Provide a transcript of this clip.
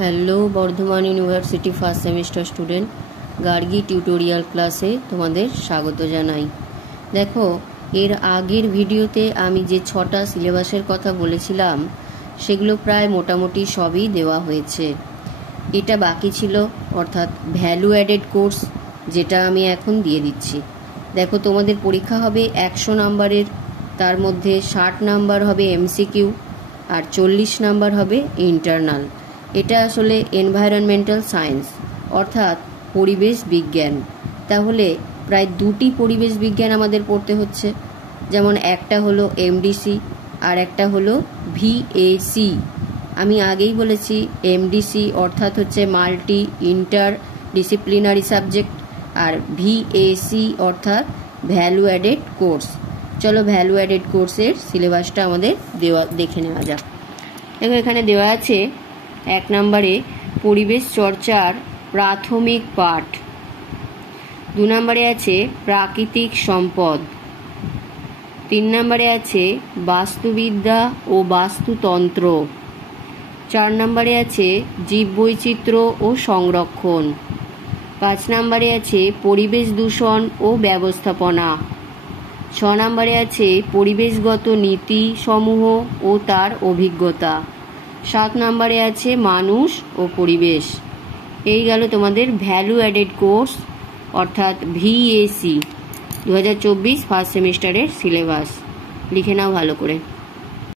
Hello Bardhaman university first semester student, Gargi tutorial ক্লাসে তোমাদের স্বাগত জানাই। দেখো, এর আগের ভিডিওতে আমি যে 6টা সিলেবাসের কথা বলেছিলাম সেগুলো প্রায় মোটামুটি সবই দেওয়া হয়েছে। এটা বাকি ছিল, অর্থাৎ ভ্যালু অ্যাডেড কোর্স, যেটা আমি এখন দিয়ে দিচ্ছি। দেখো, তোমাদের পরীক্ষা হবে 100 নাম্বারের, তার মধ্যে 60 নাম্বার হবে এমসিকিউ আর 40 নাম্বার হবে ইন্টারনাল। এটা আসলে এনভায়রনমেন্টাল সায়েন্স, অর্থাৎ পরিবেশ বিজ্ঞান। তাহলে প্রায় 2টি পরিবেশ বিজ্ঞান আমাদের পড়তে হচ্ছে, যেমন একটা হলো এমডিসি আর একটা হলো ভিএসি। আমি আগেই বলেছি এমডিসি অর্থাৎ হচ্ছে মাল্টি ইন্টার ডিসিপ্লিনারি সাবজেক্ট, আর ভিএসি অর্থাৎ ভ্যালু অ্যাডেড কোর্স। চলো ভ্যালু অ্যাডেড কোর্সের সিলেবাসটা আমাদের দেখে নেওয়া যাক। দেখো, এখানে দেওয়া আছে 1 নম্বরে পরিবেশ চর্চার প্রাথমিক পাঠ, 2 নম্বরে আছে প্রাকৃতিক সম্পদ, 3 নম্বরে আছে বাস্তুবিদ্যা ও বাস্তুতন্ত্র, 4 নম্বরে আছে জীববৈচিত্র্য ও সংরক্ষণ, 5 নম্বরে আছে পরিবেশ দূষণ ও ব্যবস্থাপনা, 6 নম্বরে আছে পরিবেশগত নীতি সমূহ ও তার অভিজ্ঞতা, 7 নম্বরে আছে মানুষ ও পরিবেশ। এই গেল তোমাদের ভ্যালু অ্যাডেড কোর্স অর্থাৎ ভিএসি 2024 ফার্স্ট সেমিস্টারের সিলেবাস। লিখে নাও ভালো করে।